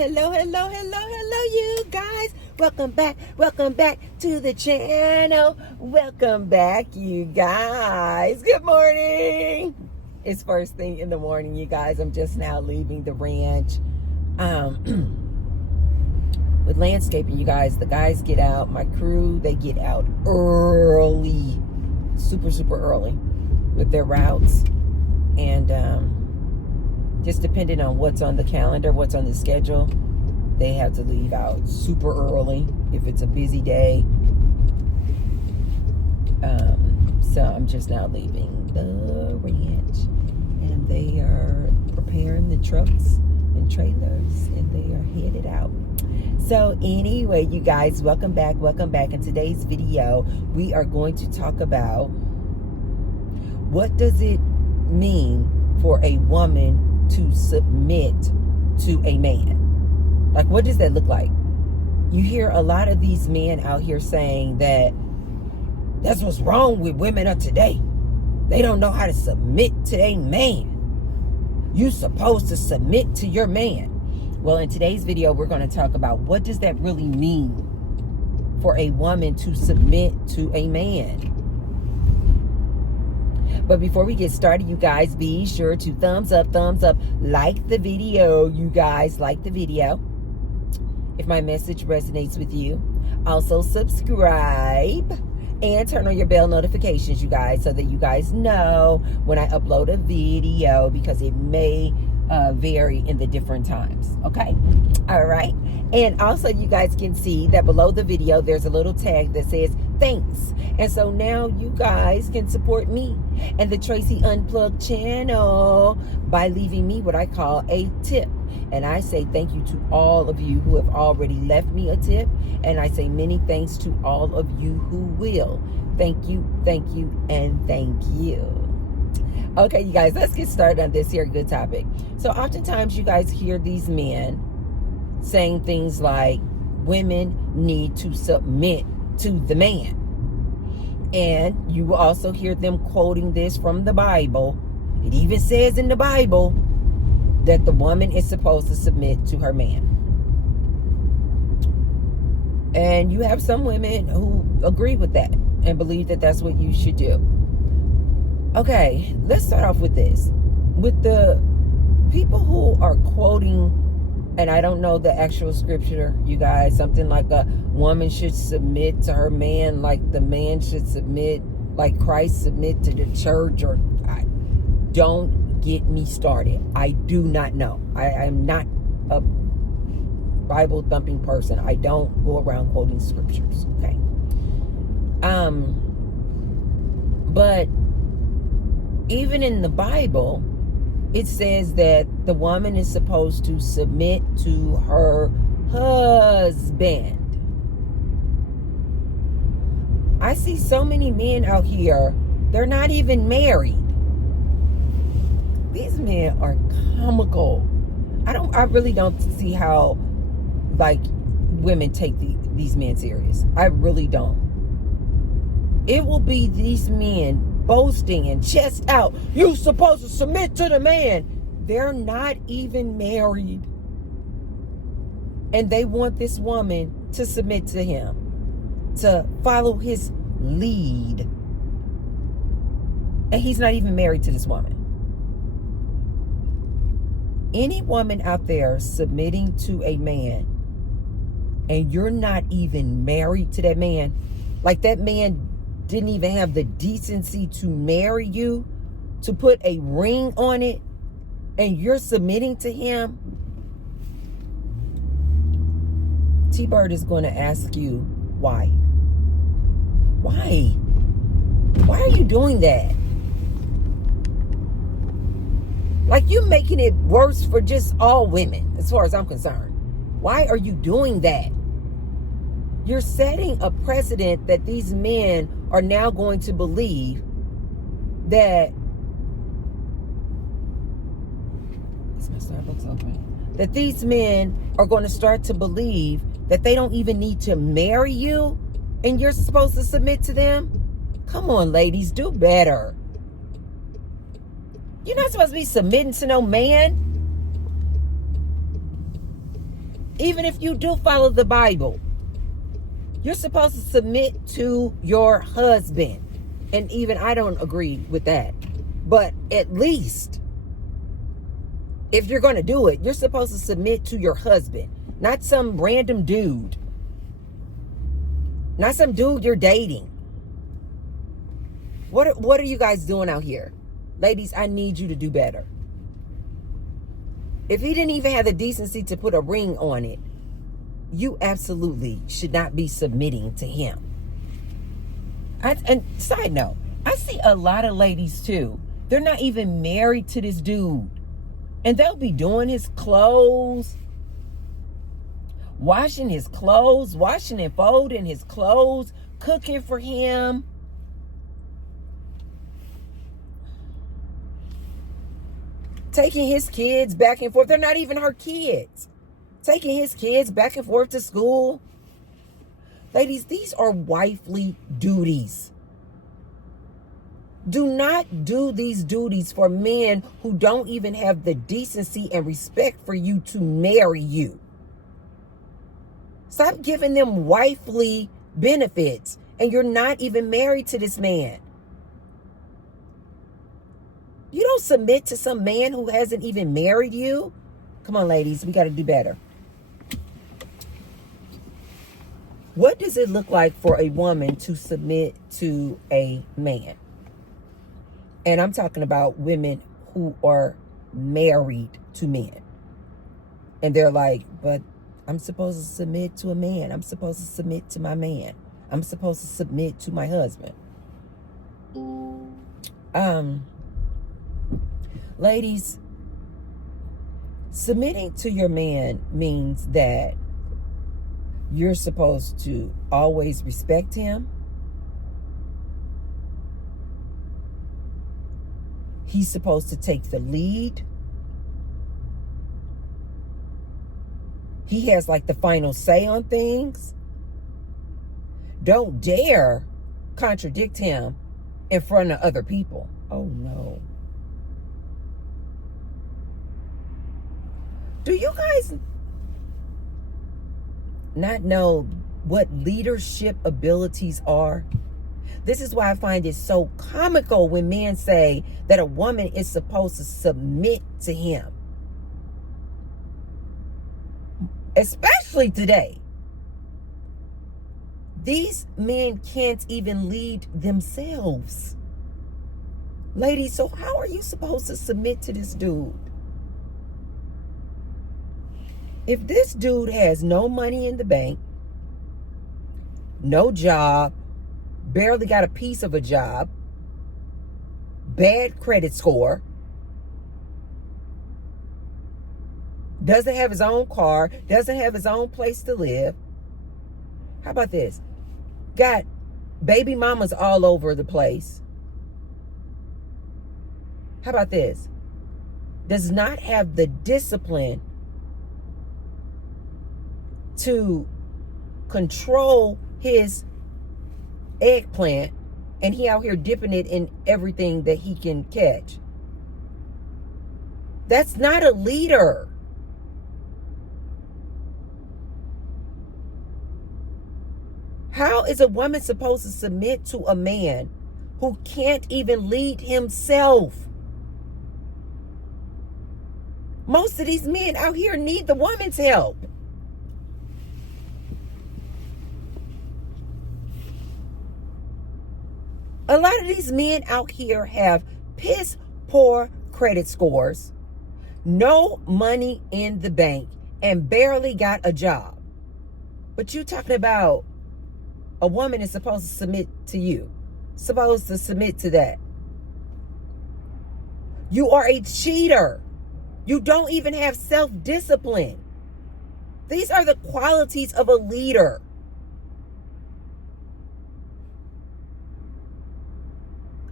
Hello, you guys. Welcome back to the channel. Welcome back, you guys. Good morning. It's first thing in the morning, you guys. I'm just now leaving the ranch. With landscaping, you guys, the guys get out. My crew, they get out early, super early with their routes. And just depending on what's on the calendar, what's on the schedule, they have to leave out super early if it's a busy day. So I'm just now leaving the ranch, and they are preparing the trucks and trailers, and they are headed out. So anyway, you guys, welcome back. In today's video, we are going to talk about what does it mean for a woman to submit to a man. Like, what does that look like? You hear a lot of these men out here saying that that's what's wrong with women of today. They don't know how to submit to a man. You're supposed to submit to your man. Well, in today's video, we're going to talk about what does that really mean for a woman to submit to a man. But before we get started, you guys, be sure to thumbs up, like the video, you guys, like the video. If my message resonates with you, also subscribe and turn on your bell notifications, you guys, so that you guys know when I upload a video, because it may vary in the different times. Okay. All right. And also, you guys can see that below the video, there's a little tag that says thanks. And so now you guys can support me and the Tracy Unplugged channel by leaving me what I call a tip. And I say thank you to all of you who have already left me a tip. And I say many thanks to all of you who will. Thank you, and thank you. Okay, you guys, let's get started on this here good topic. So oftentimes you guys hear these men saying things like women need to submit to the man. And you will also hear them quoting this from the Bible. It even says in the Bible that the woman is supposed to submit to her man. And you have some women who agree with that and believe that that's what you should do. Okay, let's start off with this. With the people who are quoting, and I don't know the actual scripture, you guys, something like a woman should submit to her man like the man should submit, like Christ submit to the church, or don't get me started. I do not know. I'm not a Bible thumping person. I don't go around quoting scriptures. Okay. But even in the Bible, it says that the woman is supposed to submit to her husband. I see so many men out here, they're not even married. These men are comical. I really don't see how, like, women take these men serious. I really don't. It will be these men boasting and chest out, you supposed to submit to the man. They're not even married. And they want this woman to submit to him, to follow his lead. And he's not even married to this woman. Any woman out there submitting to a man, and you're not even married to that man, like that man didn't even have the decency to marry you, to put a ring on it, and you're submitting to him, T-Bird is going to ask you why. Why? Why are you doing that? Like, you're making it worse for just all women, as far as I'm concerned. Why are you doing that? You're setting a precedent that these men are now going to believe that that these men are going to start to believe that they don't even need to marry you and you're supposed to submit to them. Come on, ladies, do better. You're not supposed to be submitting to no man. Even if you do follow the Bible, you're supposed to submit to your husband. And even I don't agree with that. But at least, if you're going to do it, you're supposed to submit to your husband, not some random dude. Not some dude you're dating. What are you guys doing out here? Ladies, I need you to do better. If he didn't even have the decency to put a ring on it, you absolutely should not be submitting to him. And side note, I see a lot of ladies too. They're not even married to this dude. And they'll be doing his clothes, washing his clothes, washing and folding his clothes, cooking for him. Taking his kids back and forth. They're not even her kids. Taking his kids back and forth to school. Ladies, these are wifely duties. Do not do these duties for men who don't even have the decency and respect for you to marry you. Stop giving them wifely benefits, and you're not even married to this man. You don't submit to some man who hasn't even married you. Come on, ladies, we got to do better. What does it look like for a woman to submit to a man? And I'm talking about women who are married to men. And they're like, but I'm supposed to submit to a man. I'm supposed to submit to my man. I'm supposed to submit to my husband. Ladies, submitting to your man means that you're supposed to always respect him. He's supposed to take the lead. He has like the final say on things. Don't dare contradict him in front of other people. Oh no. Do you guys not know what leadership abilities are? This is why I find it so comical when men say that a woman is supposed to submit to him. Especially today. These men can't even lead themselves. Ladies, so how are you supposed to submit to this dude? If this dude has no money in the bank, no job, barely got a piece of a job, bad credit score, doesn't have his own car, doesn't have his own place to live. How about this? Got baby mamas all over the place. How about this? Does not have the discipline to control his eggplant, and he out here dipping it in everything that he can catch. That's not a leader. How is a woman supposed to submit to a man who can't even lead himself? Most of these men out here need the woman's help. A lot of these men out here have piss poor credit scores, no money in the bank, and barely got a job. But you talking about a woman is supposed to submit to you, supposed to submit to that. You are a cheater. You don't even have self-discipline. These are the qualities of a leader.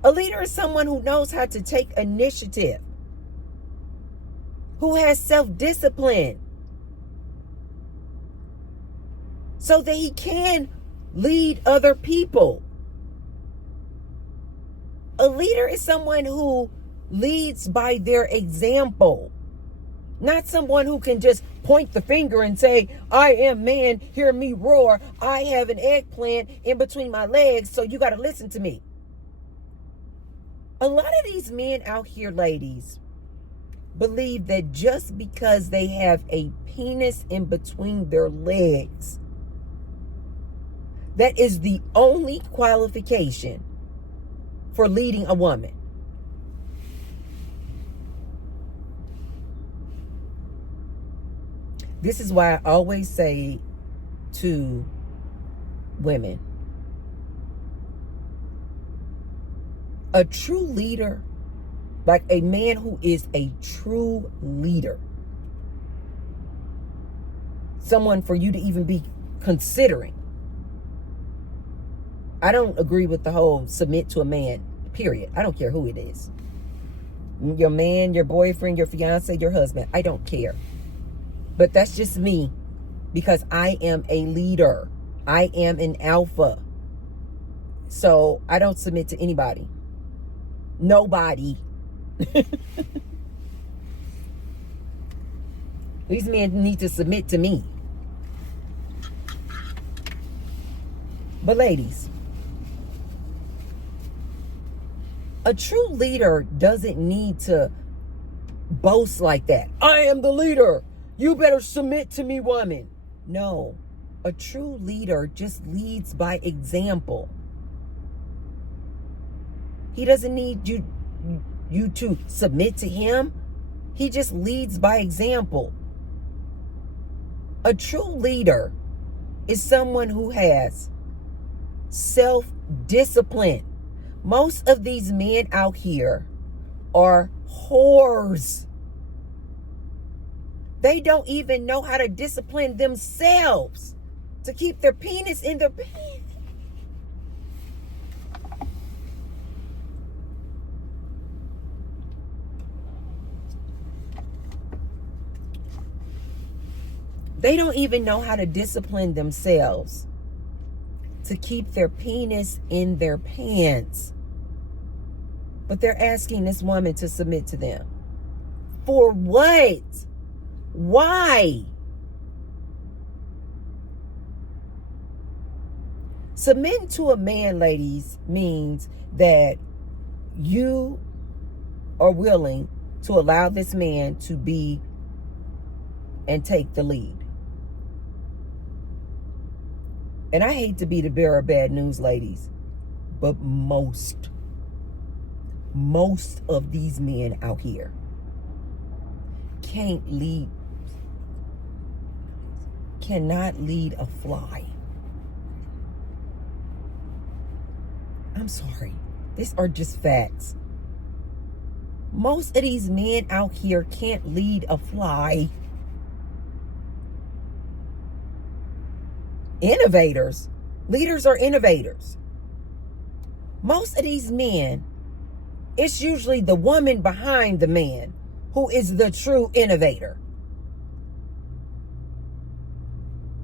A leader is someone who knows how to take initiative, who has self-discipline, so that he can lead other people. A leader is someone who leads by their example. Not someone who can just point the finger and say, I am man, hear me roar. I have an eggplant in between my legs, so you got to listen to me. A lot of these men out here, ladies, believe that just because they have a penis in between their legs, that is the only qualification for leading a woman. This is why I always say to women, a true leader, like a man who is a true leader, someone for you to even be considering. I don't agree with the whole submit to a man, period. I don't care who it is. Your man, your boyfriend, your fiance, your husband. I don't care. But that's just me, because I am a leader. I am an alpha. So I don't submit to anybody. Nobody. These men need to submit to me. But ladies, a true leader doesn't need to boast like that. I am the leader. You better submit to me, woman. No, a true leader just leads by example. He doesn't need you to submit to him. He just leads by example. A true leader is someone who has self-discipline. Most of these men out here are whores. They don't even know how to discipline themselves to keep their penis in their pants. They don't even know how to discipline themselves to keep their penis in their pants. But they're asking this woman to submit to them. For what? Why? Submitting to a man, ladies, means that you are willing to allow this man to be and take the lead. And I hate to be the bearer of bad news, ladies, but most of these men out here cannot lead a fly. I'm sorry. These are just facts. Most of these men out here can't lead a fly. Innovators. Leaders are innovators. Most of these men, it's usually the woman behind the man who is the true innovator,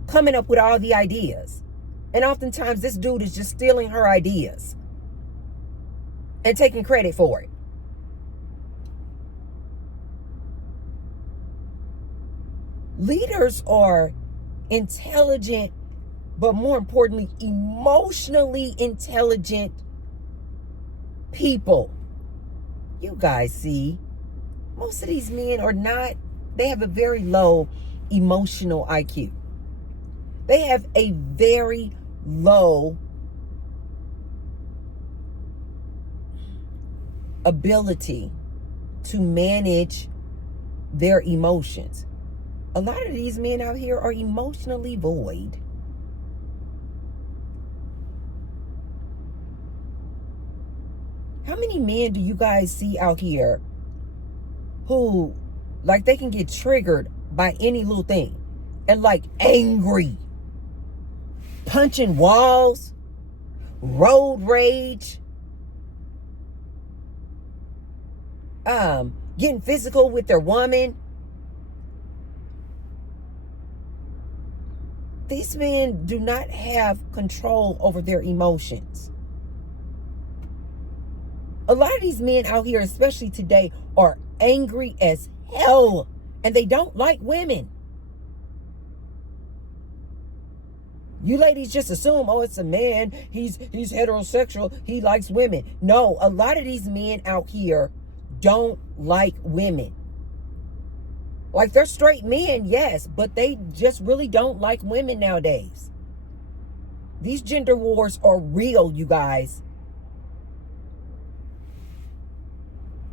coming up with all the ideas. And oftentimes this dude is just stealing her ideas and taking credit for it. Leaders are intelligent, but more importantly, emotionally intelligent people. You guys see, most of these men are not, they have a very low emotional IQ. They have a very low ability to manage their emotions. A lot of these men out here are emotionally void. How many men do you guys see out here who, like, they can get triggered by any little thing and, like, angry, punching walls, road rage, getting physical with their woman? These men do not have control over their emotions. A lot of these men out here, especially today, are angry as hell And they don't like women. You ladies just assume, oh, it's a man. He's heterosexual. He likes women. No, a lot of these men out here don't like women. Like, they're straight men, yes, but they just really don't like women nowadays. These gender wars are real, you guys.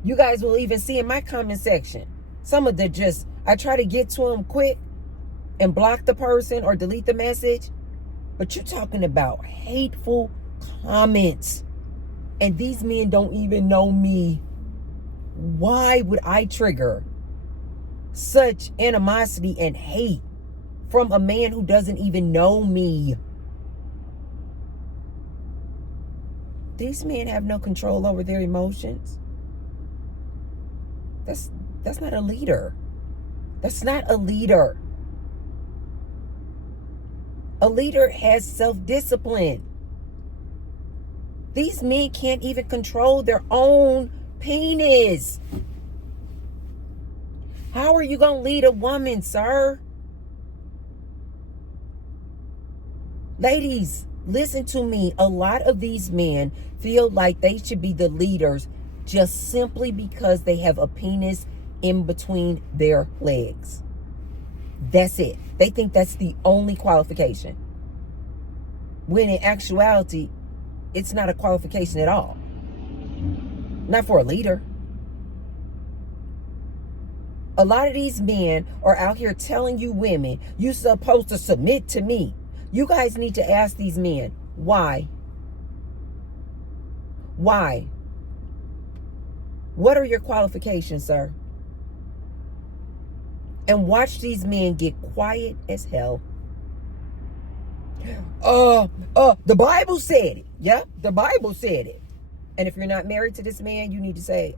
You guys will even see in my comment section, some of the just, I try to get to them quick and block the person or delete the message. But you're talking about hateful comments. And these men don't even know me. Why would I trigger such animosity and hate from a man who doesn't even know me? These men have no control over their emotions. That's not a leader. That's not a leader. A leader has self-discipline. These men can't even control their own penis. How are you going to lead a woman, sir? Ladies, listen to me. A lot of these men feel like they should be the leaders just simply because they have a penis in between their legs. That's it. They think that's the only qualification. When in actuality, it's not a qualification at all. Not for a leader. A lot of these men are out here telling you women, you're supposed to submit to me. You guys need to ask these men, why? Why? What are your qualifications, sir? And watch these men get quiet as hell. The Bible said it. Yep, the Bible said it. And if you're not married to this man, you need to say,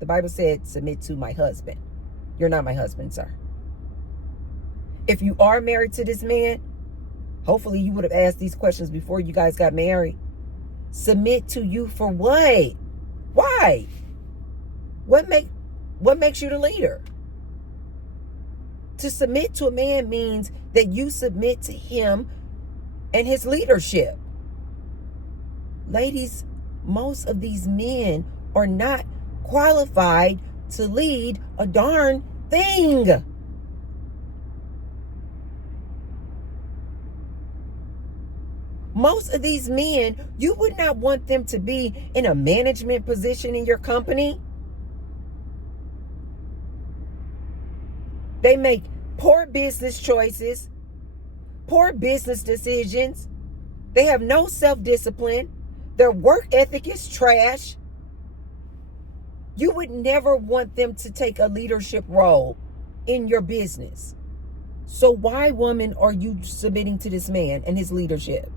the Bible said, submit to my husband. You're not my husband, sir. If you are married to this man, hopefully you would have asked these questions before you guys got married. Submit to you for what? Why? What makes you the leader? To submit to a man means that you submit to him and his leadership. Ladies, most of these men are not qualified to lead a darn thing. Most of these men, you would not want them to be in a management position in your company. They make poor business choices, poor business decisions. They have no self-discipline. Their work ethic is trash. You would never want them to take a leadership role in your business. So why, woman, are you submitting to this man and his leadership?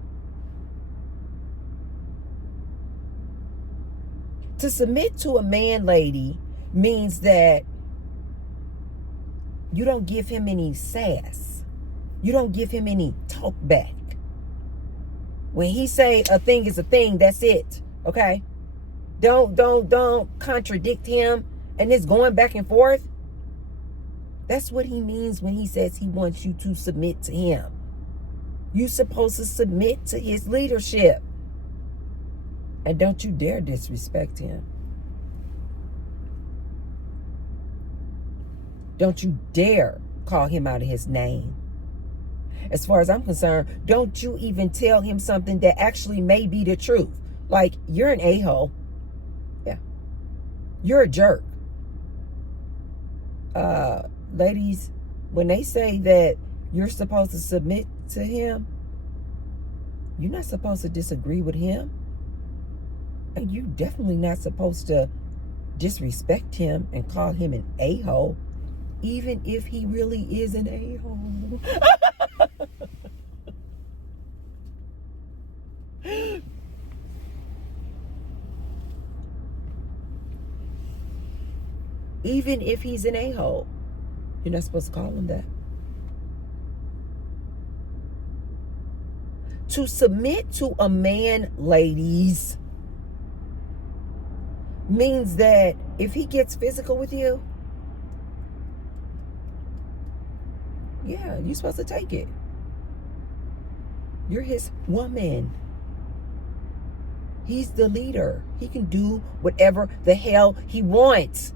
To submit to a man, lady, means that you don't give him any sass. You don't give him any talk back. When he say a thing is a thing, that's it. Okay? Don't contradict him and it's going back and forth. That's what he means when he says he wants you to submit to him. You're supposed to submit to his leadership. And don't you dare disrespect him. Don't you dare call him out of his name. As far as I'm concerned, don't you even tell him something that actually may be the truth. Like, you're an a-hole. Yeah. You're a jerk. Ladies, when they say that you're supposed to submit to him, you're not supposed to disagree with him. And you definitely not supposed to disrespect him and call him an a-hole, even if he really is an a-hole. Even if he's an a-hole, you're not supposed to call him that. To submit to a man, ladies, means that if he gets physical with you, Yeah, you're supposed to take it. You're his woman. He's the leader. He can do whatever the hell he wants.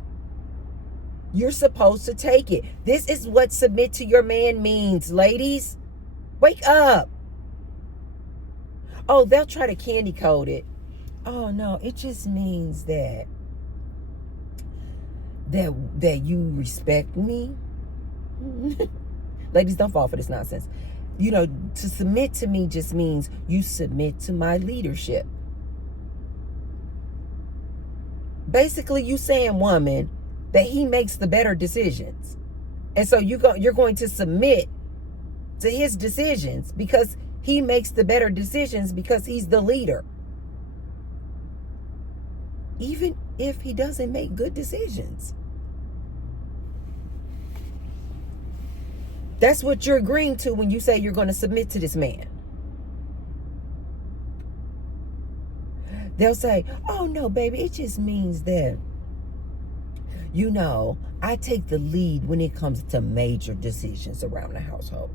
You're supposed to take it. This is what submit to your man means, ladies. Wake up. Oh, they'll try to candy coat it. Oh no, it just means that you respect me. Ladies, don't fall for this nonsense. You know, to submit to me just means you submit to my leadership. Basically, you saying, woman, that he makes the better decisions. And so you're going to submit to his decisions because he makes the better decisions because he's the leader. Even if he doesn't make good decisions. That's what you're agreeing to when you say you're going to submit to this man. They'll say, oh no, baby, it just means that, you know, I take the lead when it comes to major decisions around the household.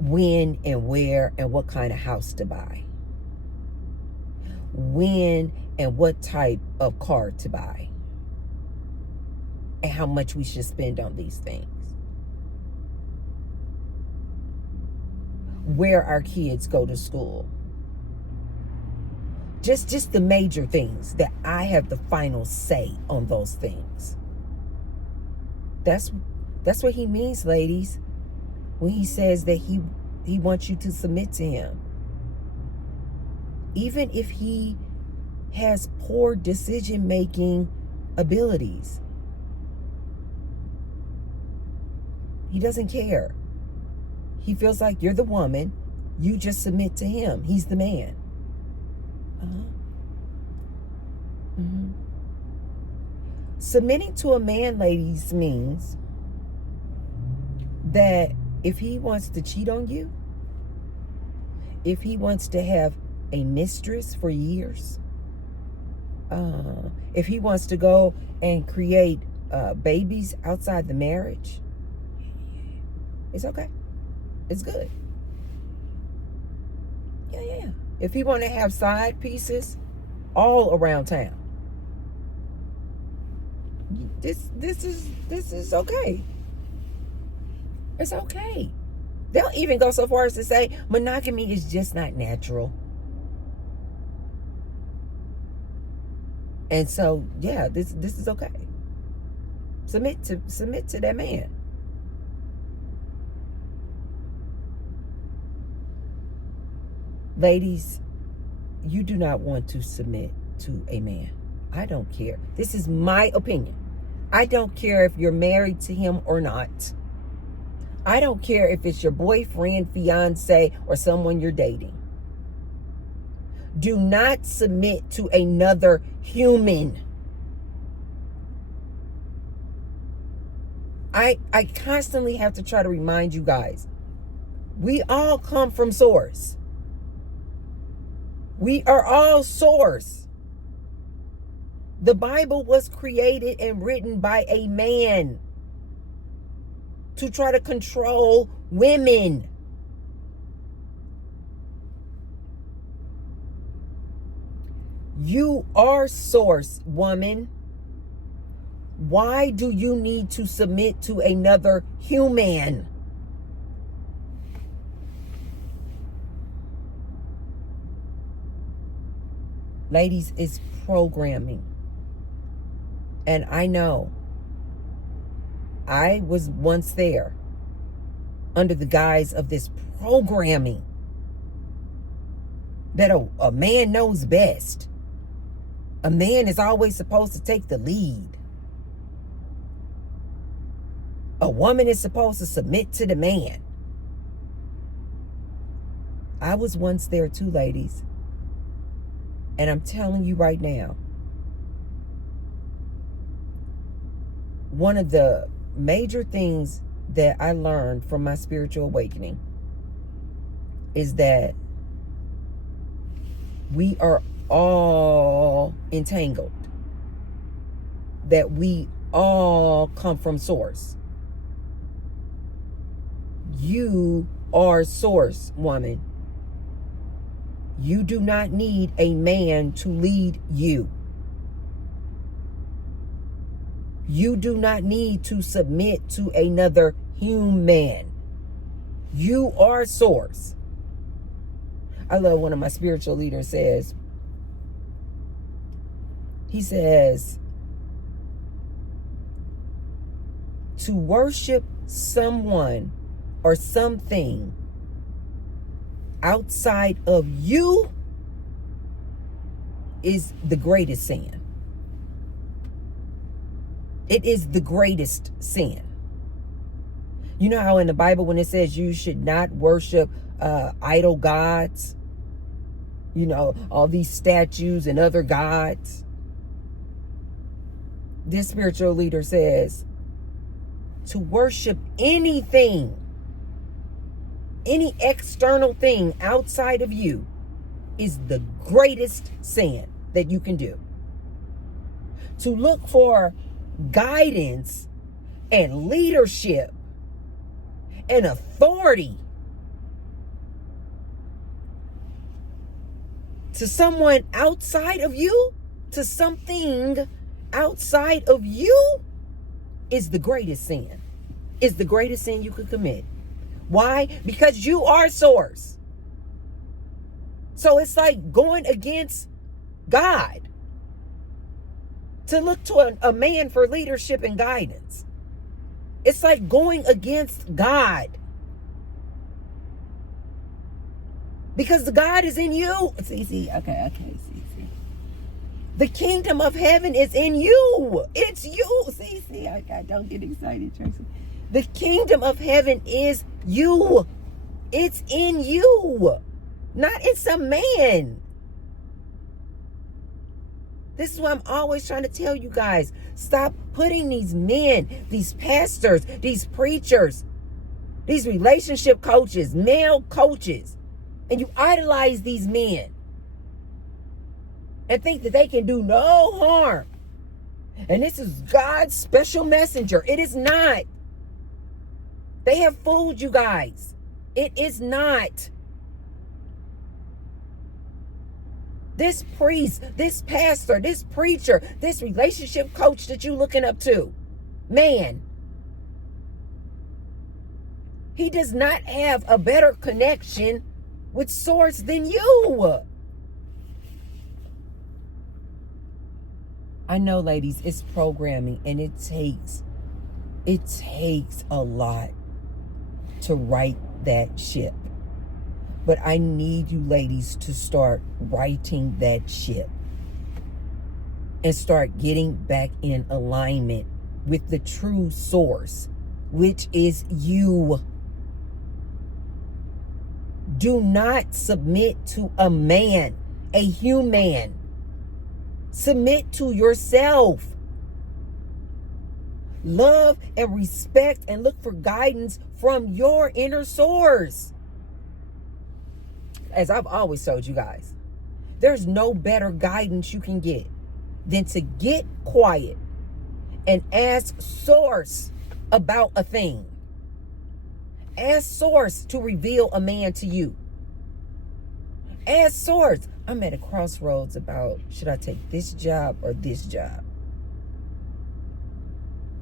When and where and what kind of house to buy. When and what type of car to buy. And how much we should spend on these things. Where our kids go to school. Just the major things that I have the final say on those things. That's what he means, ladies, when he says that he wants you to submit to him. Even if he has poor decision-making abilities. He doesn't care. He feels like you're the woman. You just submit to him. He's the man. Submitting to a man, ladies, means that if he wants to cheat on you, if he wants to have a mistress for years, if he wants to go and create babies outside the marriage, it's okay. It's good. Yeah. If he want to have side pieces all around town, this is okay. It's okay. They'll even go so far as to say monogamy is just not natural. And so, yeah, this is okay. Submit to that man. Ladies, you do not want to submit to a man. I don't care. This is my opinion. I don't care if you're married to him or not. I don't care if it's your boyfriend, fiance, or someone you're dating. Do not submit to another human. I constantly have to try to remind you guys, we all come from source. We are all source. The Bible was created and written by a man to try to control women. You are source, woman. Why do you need to submit to another human? Ladies, it's programming. And I know I was once there under the guise of this programming that a man knows best. A man is always supposed to take the lead. A woman is supposed to submit to the man. I was once there too, ladies. And I'm telling you right now, one of the major things that I learned from my spiritual awakening is that we are all entangled. That we all come from source. You are source, woman. You do not need a man to lead you. You do not need to submit to another human. You are source. I love one of my spiritual leaders says, he says, to worship someone or something outside of you is the greatest sin. It is the greatest sin. You know how in the Bible when it says you should not worship idol gods, you know, all these statues and other gods. This spiritual leader says to worship anything, any external thing outside of you is the greatest sin that you can do. To look for guidance and leadership and authority to someone outside of you, to something outside of you, is the greatest sin. Is the greatest sin you could commit. Why? Because you are source. So it's like going against God to look to a man for leadership and guidance. It's like going against God. Because the God is in you. See, okay, see. The kingdom of heaven is in you. It's you. See, I don't get excited, Tracy. The kingdom of heaven is you. It's in you, not in some man. This is what I'm always trying to tell you guys. Stop putting these men, these pastors, these preachers, these relationship coaches, male coaches, and you idolize these men and think that they can do no harm. And this is God's special messenger. It is not. They have fooled you guys. It is not. This priest, this pastor, this preacher, this relationship coach that you're looking up to, man, he does not have a better connection with source than you. I know, ladies, it's programming, and it takes a lot to right that ship. But I need you ladies to start righting that ship and start getting back in alignment with the true source, which is you. Do not submit to a man, a human. Submit to yourself. Love and respect and look for guidance from your inner source. As I've always told you guys, there's no better guidance you can get than to get quiet and ask source about a thing. Ask source to reveal a man to you. Ask source. I'm at a crossroads about, should I take this job or this job?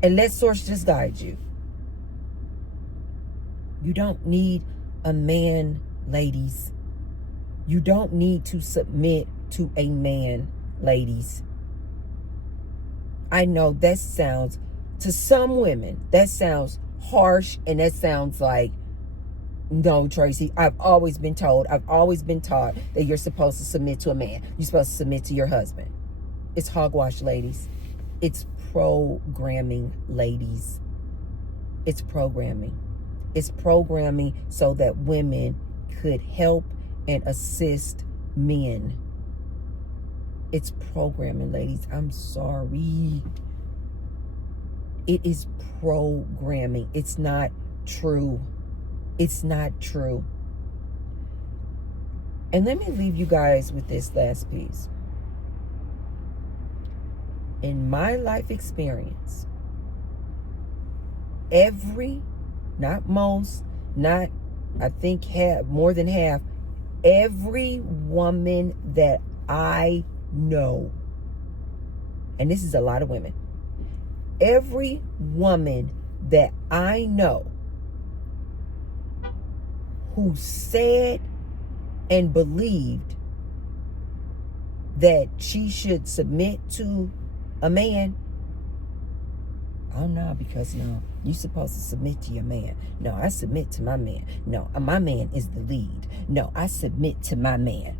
And let source just guide you. You don't need a man, ladies. You don't need to submit to a man, ladies. I know that sounds, to some women, that sounds harsh, and that sounds like, no, Tracy, I've always been told, I've always been taught that you're supposed to submit to a man. You're supposed to submit to your husband. It's hogwash, ladies. It's programming, ladies. It's programming. It's programming so that women could help and assist men. It's programming, ladies. I'm sorry. It is programming. It's not true. It's not true. And let me leave you guys with this last piece. In my life experience, Every, not most, not, I think half, more than half, every woman that I know, and this is a lot of women, every woman that I know who said and believed that she should submit to a man, oh no, because no, you're supposed to submit to your man. No, I submit to my man. No, my man is the lead. No, I submit to my man.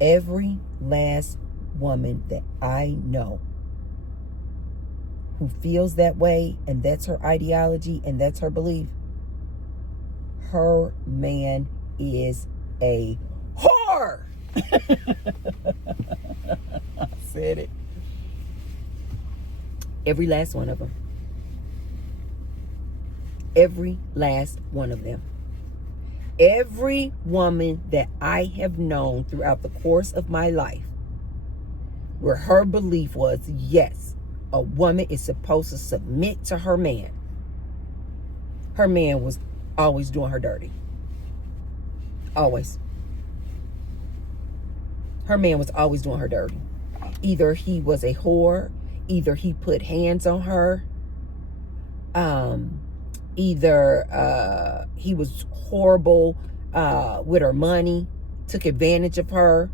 Every last woman that I know who feels that way, and that's her ideology and that's her belief, her man is a whore. I said it. Every last one of them. Every last one of them. Every woman that I have known throughout the course of my life, where her belief was, yes, a woman is supposed to submit to her man was always doing her dirty. Always. Her man was always doing her dirty. Either he was a whore, either he put hands on her, either he was horrible with her money, took advantage of her,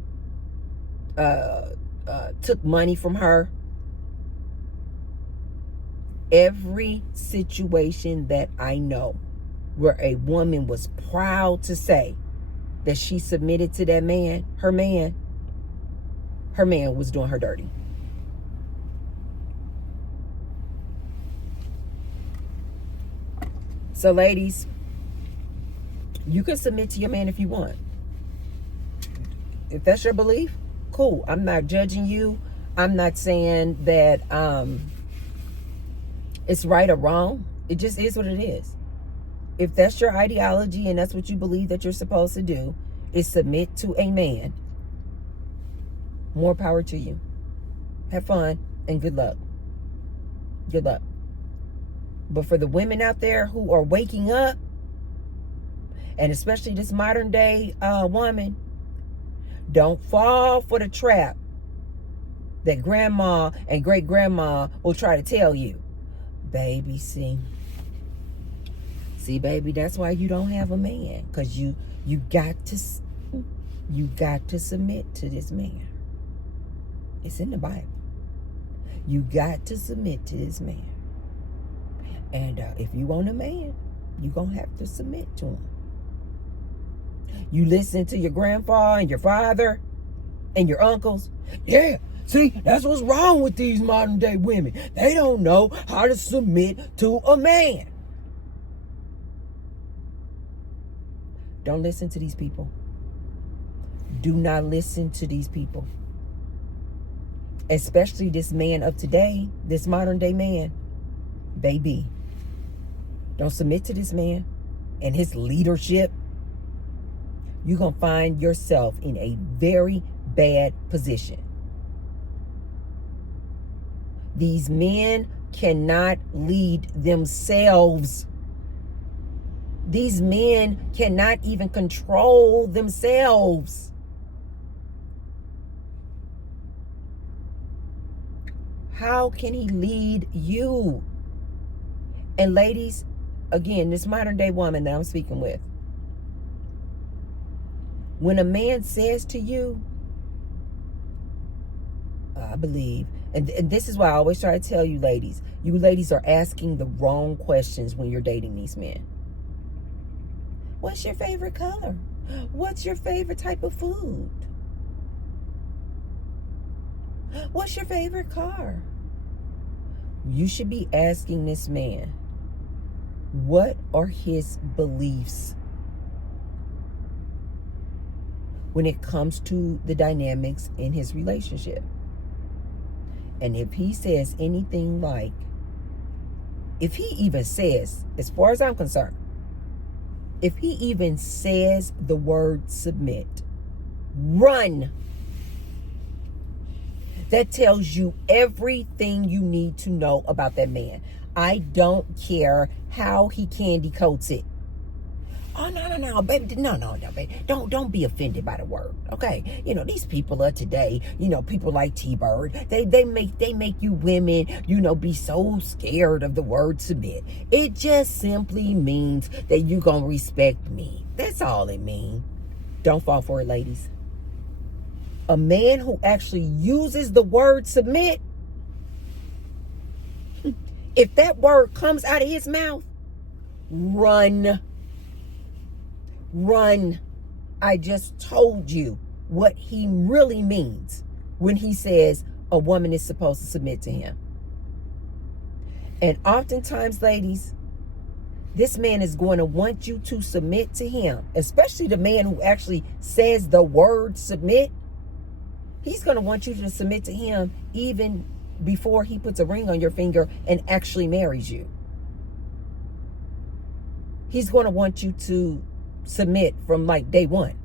took money from her. Every situation that I know where a woman was proud to say that she submitted to that man, her man was doing her dirty. So ladies, you can submit to your man if you want. If that's your belief, cool. I'm not judging you. I'm not saying that it's right or wrong. It just is what it is. If that's your ideology and that's what you believe that you're supposed to do, is submit to a man, more power to you. Have fun and good luck. Good luck. But for the women out there who are waking up, and especially this modern day woman, don't fall for the trap that grandma and great grandma will try to tell you. Baby, see, baby, that's why you don't have a man, because you got to submit to this man. It's in the Bible. You got to submit to this man. And if you want a man, you're going to have to submit to him. You listen to your grandpa and your father and your uncles. Yeah, see, that's what's wrong with these modern day women. They don't know how to submit to a man. Don't listen to these people. Do not listen to these people. Especially this man of today, this modern day man. Baby, don't submit to this man and his leadership. You're going to find yourself in a very bad position. These men cannot lead themselves. These men cannot even control themselves. How can he lead you? And ladies, again, this modern day woman that I'm speaking with, when a man says to you, I believe, and this is why I always try to tell you ladies are asking the wrong questions when you're dating these men. What's your favorite color? What's your favorite type of food? What's your favorite car? You should be asking this man, what are his beliefs when it comes to the dynamics in his relationship? And if he says anything like, if he even says, as far as I'm concerned, if he even says the word submit, run. That tells you everything you need to know about that man. I don't care how he candy coats it. Oh, no, baby. No, baby. Don't be offended by the word. Okay. You know, these people are today, you know, people like T-Bird, they make you women, you know, be so scared of the word submit. It just simply means that you gonna respect me. That's all it means. Don't fall for it, ladies. A man who actually uses the word submit, if that word comes out of his mouth, run. Run. I just told you what he really means when he says a woman is supposed to submit to him. And oftentimes, ladies, this man is going to want you to submit to him, especially the man who actually says the word submit. He's going to want you to submit to him even before he puts a ring on your finger and actually marries you. He's going to want you to submit from like day one.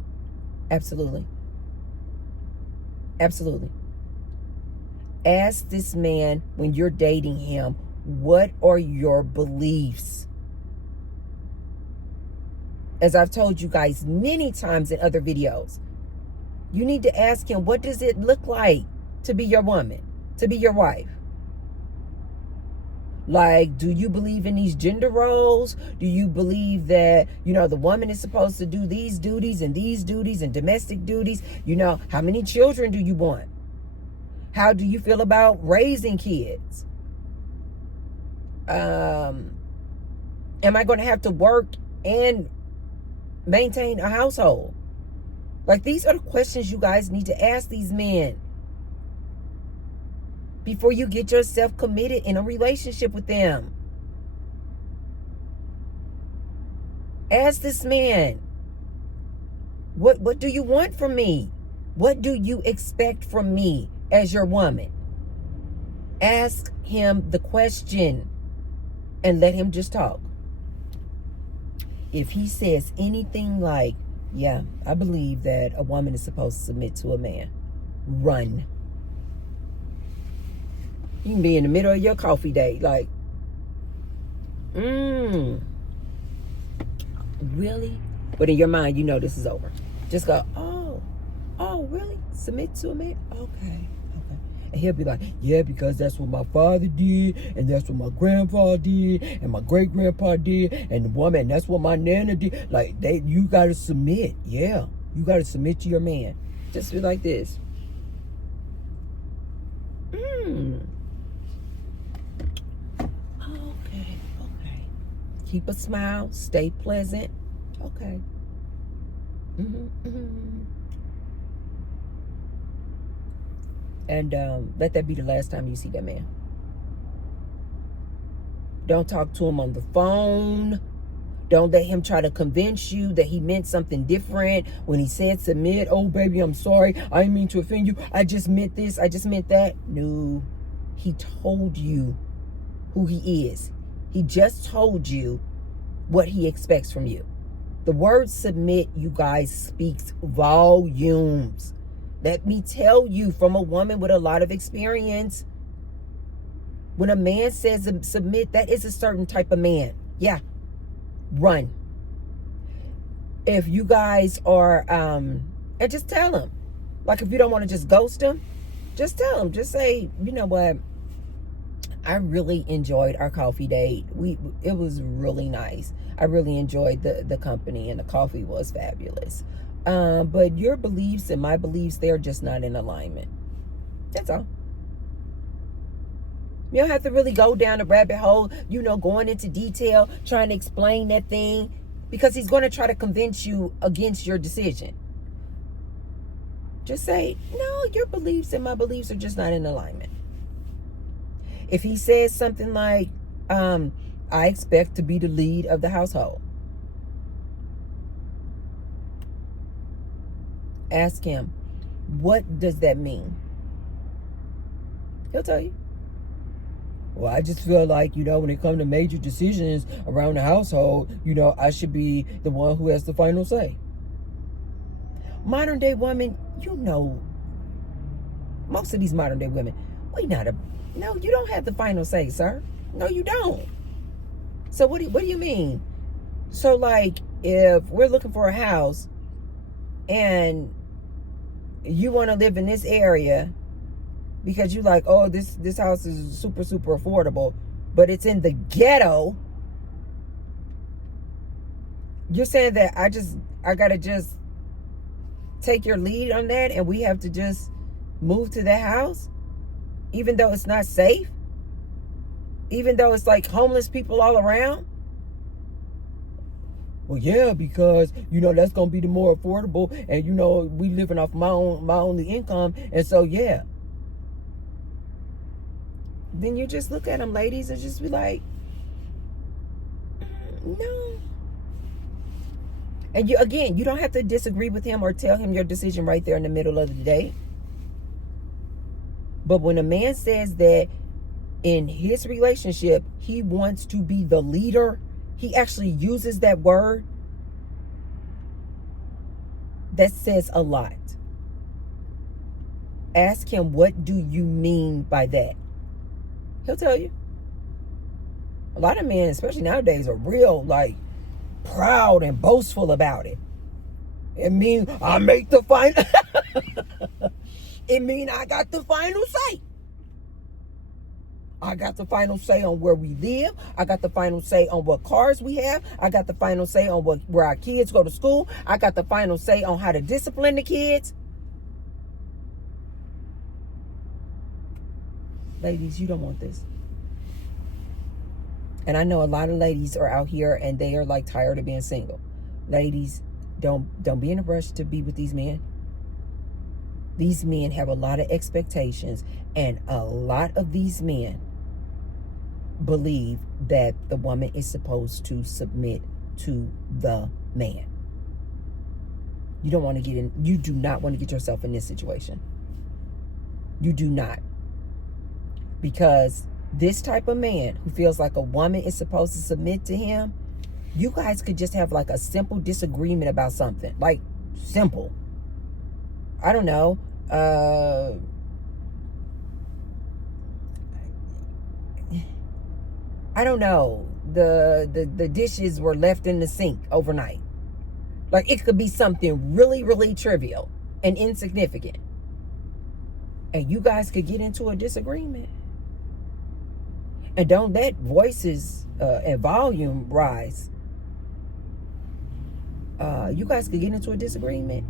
Absolutely. Absolutely. Ask this man when you're dating him, what are your beliefs? As I've told you guys many times in other videos, you need to ask him, what does it look like to be your woman, to be your wife? Like, do you believe in these gender roles? Do you believe that, you know, the woman is supposed to do these duties and domestic duties? You know, how many children do you want? How do you feel about raising kids? Am I going to have to work and maintain a household? Like, these are the questions you guys need to ask these men before you get yourself committed in a relationship with them. Ask this man, what do you want from me? What do you expect from me as your woman? Ask him the question and let him just talk. If he says anything like, yeah, I believe that a woman is supposed to submit to a man, run. You can be in the middle of your coffee date, like, really? But in your mind, you know this is over. Just go, oh, really? Submit to a man? Okay. And he'll be like, yeah, because that's what my father did, and that's what my grandfather did, and my great-grandpa did, and the woman, that's what my nana did. Like, you got to submit. Yeah, you got to submit to your man. Just be like this. Okay. Keep a smile. Stay pleasant. Okay. And let that be the last time you see that man. Don't talk to him on the phone. Don't let him try to convince you that he meant something different when he said submit. Oh, baby, I'm sorry. I didn't mean to offend you. I just meant this. I just meant that. No, he told you who he is. He just told you what he expects from you. The word submit, you guys, speaks volumes. Let me tell you, from a woman with a lot of experience, when a man says submit, that is a certain type of man. Yeah. Run. If you guys are, and just tell him. Like, if you don't want to just ghost him, just tell him. Just say, you know what? I really enjoyed our coffee date. It was really nice. I really enjoyed the company, and the coffee was fabulous. But your beliefs and my beliefs, they're just not in alignment. That's all. You don't have to really go down the rabbit hole, you know, going into detail, trying to explain that thing, because he's going to try to convince you against your decision. Just say, no, your beliefs and my beliefs are just not in alignment. If he says something like, I expect to be the lead of the household, ask him, what does that mean? He'll tell you. Well, I just feel like, you know, when it comes to major decisions around the household, you know, I should be the one who has the final say. Modern day woman, you know, most of these modern day women, no, you don't have the final say, sir. No, you don't. So what do you mean? So like, if we're looking for a house and you want to live in this area because you like, oh, this house is super, super affordable, but it's in the ghetto, you're saying that I gotta just take your lead on that and we have to just move to that house, even though it's not safe, even though it's like homeless people all around? Well, yeah, because that's gonna be the more affordable, and we living off my only income, and so yeah. Then you just look at them, ladies, and just be like, no. And you don't have to disagree with him or tell him your decision right there in the middle of the day. But when a man says that in his relationship, he wants to be the leader, he actually uses that word, that says a lot. Ask him, what do you mean by that? He'll tell you. A lot of men, especially nowadays, are real, like, proud and boastful about it. It means I make the final. It means I got the final say. I got the final say on where we live. I got the final say on what cars we have. I got the final say on where our kids go to school. I got the final say on how to discipline the kids. Ladies, you don't want this. And I know a lot of ladies are out here and they are like tired of being single. Ladies, don't be in a rush to be with these men. These men have a lot of expectations, and a lot of these men believe that the woman is supposed to submit to the man. You do not want to get yourself in this situation. You do not. Because this type of man who feels like a woman is supposed to submit to him, you guys could just have like a simple disagreement about something. Like, simple. I don't know. I don't know. The dishes were left in the sink overnight. Like, it could be something really, really trivial and insignificant. And you guys could get into a disagreement. And don't let voices and volume rise. You guys could get into a disagreement.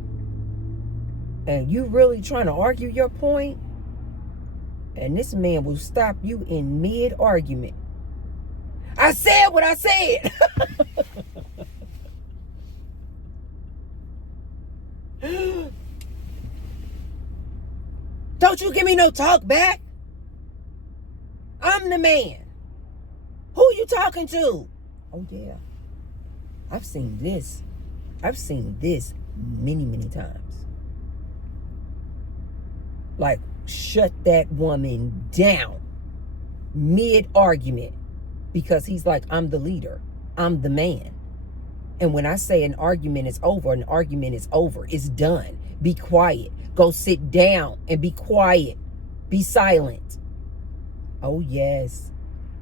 And you really trying to argue your point. And this man will stop you in mid-argument. I said what I said. Don't you give me no talk back. I'm the man. Who you talking to? Oh, yeah. I've seen this. I've seen this many, many times. Like, shut that woman down mid-argument because he's like, I'm the leader. I'm the man. And when I say an argument is over, an argument is over. It's done. Be quiet. Go sit down and be quiet. Be silent. Oh, yes.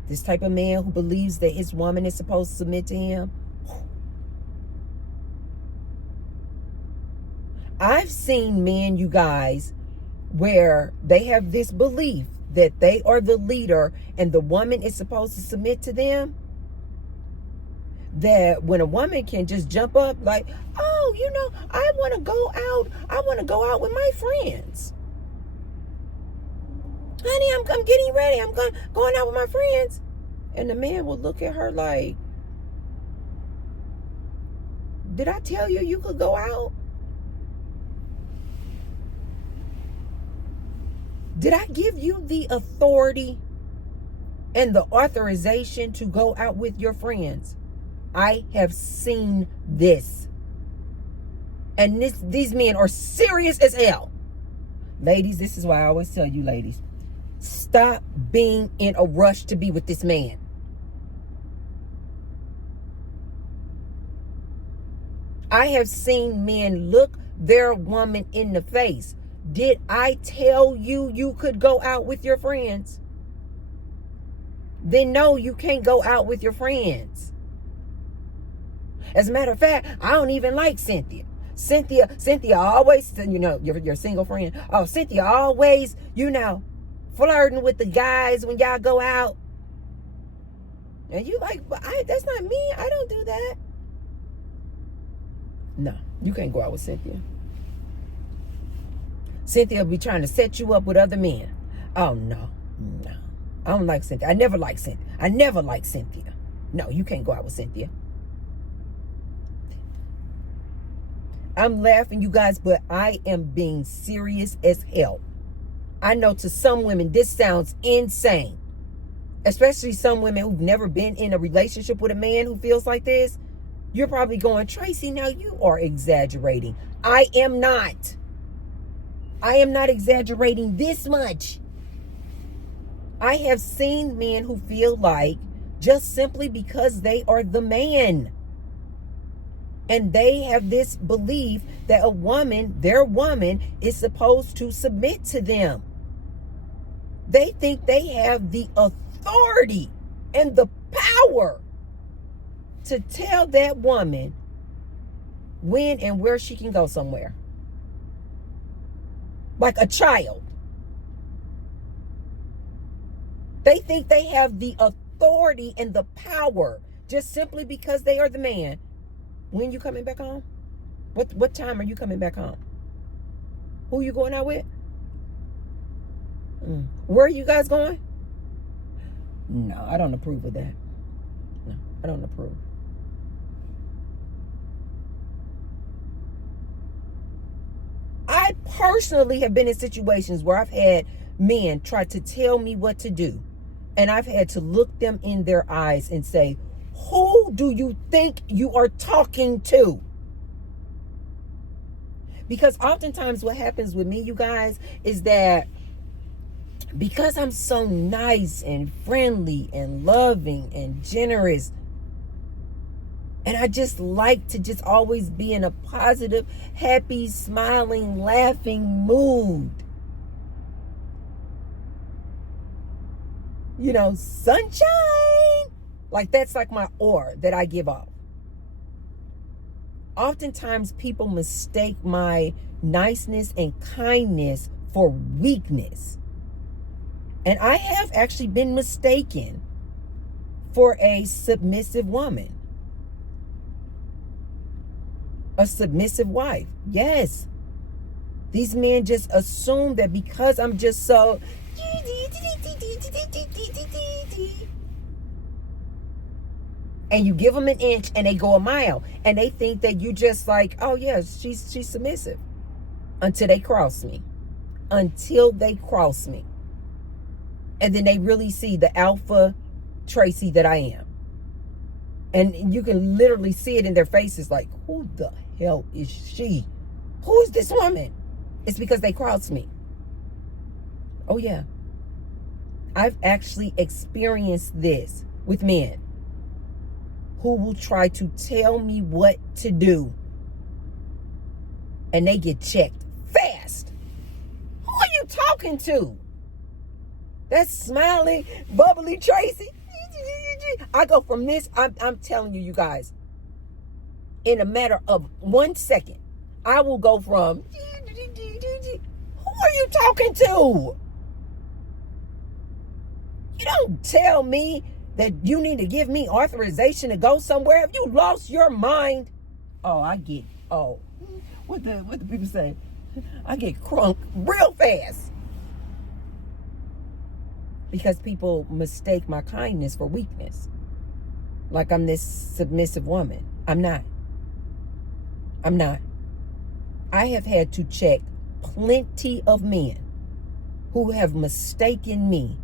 This type of man who believes that his woman is supposed to submit to him. I've seen men, you guys, where they have this belief that they are the leader and the woman is supposed to submit to them. That when a woman can just jump up like, oh, I want to go out. I want to go out with my friends. Honey, I'm getting ready. I'm going out with my friends. And the man will look at her like, did I tell you you could go out? Did I give you the authority and the authorization to go out with your friends? I have seen this. And these men are serious as hell. Ladies, this is why I always tell you, ladies, stop being in a rush to be with this man. I have seen men look their woman in the face, Did I tell you you could go out with your friends? Then no, you can't go out with your friends. As a matter of fact, I don't even like Cynthia. Cynthia always, your single friend. Oh, Cynthia always, flirting with the guys when y'all go out. And you like, but that's not me. I don't do that. No, you can't go out with Cynthia. Cynthia will be trying to set you up with other men. Oh, no. I don't like Cynthia. I never liked Cynthia. No, you can't go out with Cynthia. I'm laughing, you guys, but I am being serious as hell. I know to some women this sounds insane. Especially some women who've never been in a relationship with a man who feels like this. You're probably going, Tracy, now you are exaggerating. I am not. I am not exaggerating this much. I have seen men who feel like just simply because they are the man. And they have this belief that their woman, is supposed to submit to them. They think they have the authority and the power to tell that woman when and where she can go somewhere. Like a child. They think they have the authority and the power just simply because they are the man. When you coming back home? What time are you coming back home? Who you going out with? Where are you guys going? No, I don't approve of that. No, I don't approve. I personally have been in situations where I've had men try to tell me what to do. And I've had to look them in their eyes and say, who do you think you are talking to? Because oftentimes what happens with me, you guys, is that because I'm so nice and friendly and loving and generous, and I just like to just always be in a positive, happy, smiling, laughing mood. Sunshine. Like that's like my aura that I give off. Oftentimes people mistake my niceness and kindness for weakness. And I have actually been mistaken for a submissive woman. A submissive wife. Yes. These men just assume that because I'm just so... and you give them an inch and they go a mile. And they think that you just like, oh yeah, she's submissive. Until they cross me. And then they really see the alpha Tracy that I am. And you can literally see it in their faces like, who the hell is she? Who is this woman? It's because they crossed me. Oh yeah. I've actually experienced this with men who will try to tell me what to do. And they get checked fast. Who are you talking to? That smiling, bubbly Tracy. I go from this, I'm telling you guys, in a matter of 1 second, I will go from, who are you talking to? You don't tell me that you need to give me authorization to go somewhere. Have you lost your mind? What the people say? I get crunk real fast. Because people mistake my kindness for weakness. Like I'm this submissive woman. I'm not. I have had to check plenty of men who have mistaken me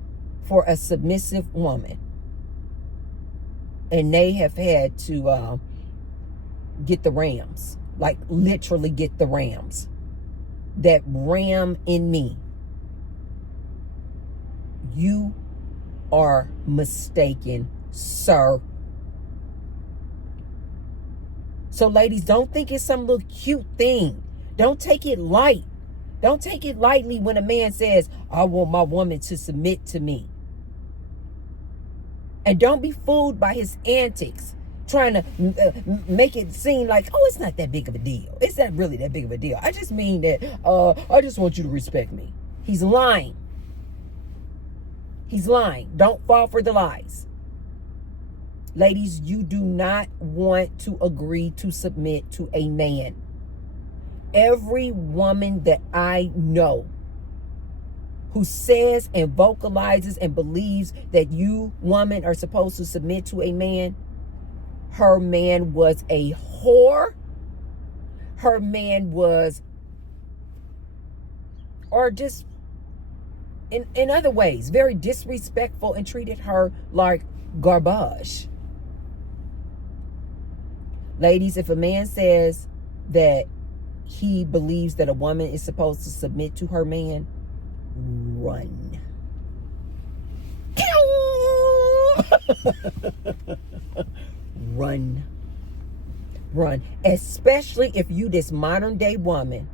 for a submissive woman. And they have had to get the rams. Like literally get the rams. That ram in me. You are mistaken, sir. So ladies, don't think it's some little cute thing. Don't take it light. Don't take it lightly when a man says, I want my woman to submit to me. And don't be fooled by his antics, trying to make it seem like, oh, it's not that big of a deal. It's not really that big of a deal. I just mean that I just want you to respect me. He's lying. He's lying. Don't fall for the lies. Ladies, you do not want to agree to submit to a man. Every woman that I know who says and vocalizes and believes that you women are supposed to submit to a man, her man was a whore. Her man was, or just in other ways, very disrespectful and treated her like garbage. Ladies, if a man says that he believes that a woman is supposed to submit to her man, run. Run. Run. Especially if you this modern day woman,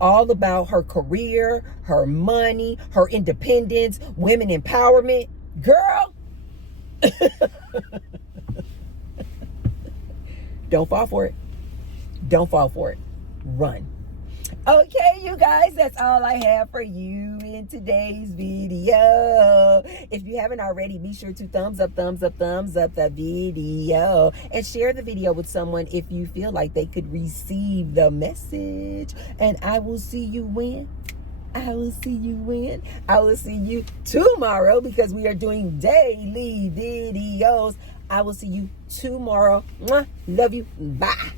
all about her career, her money, her independence, women empowerment. Girl, don't fall for it. Don't fall for it. Run. Okay, you guys, that's all I have for you in today's video. If you haven't already, be sure to thumbs up the video and share the video with someone if you feel like they could receive the message. And I will see you when? I will see you when? I will see you tomorrow, because we are doing daily videos. I will see you tomorrow. Mwah. Love you. Bye.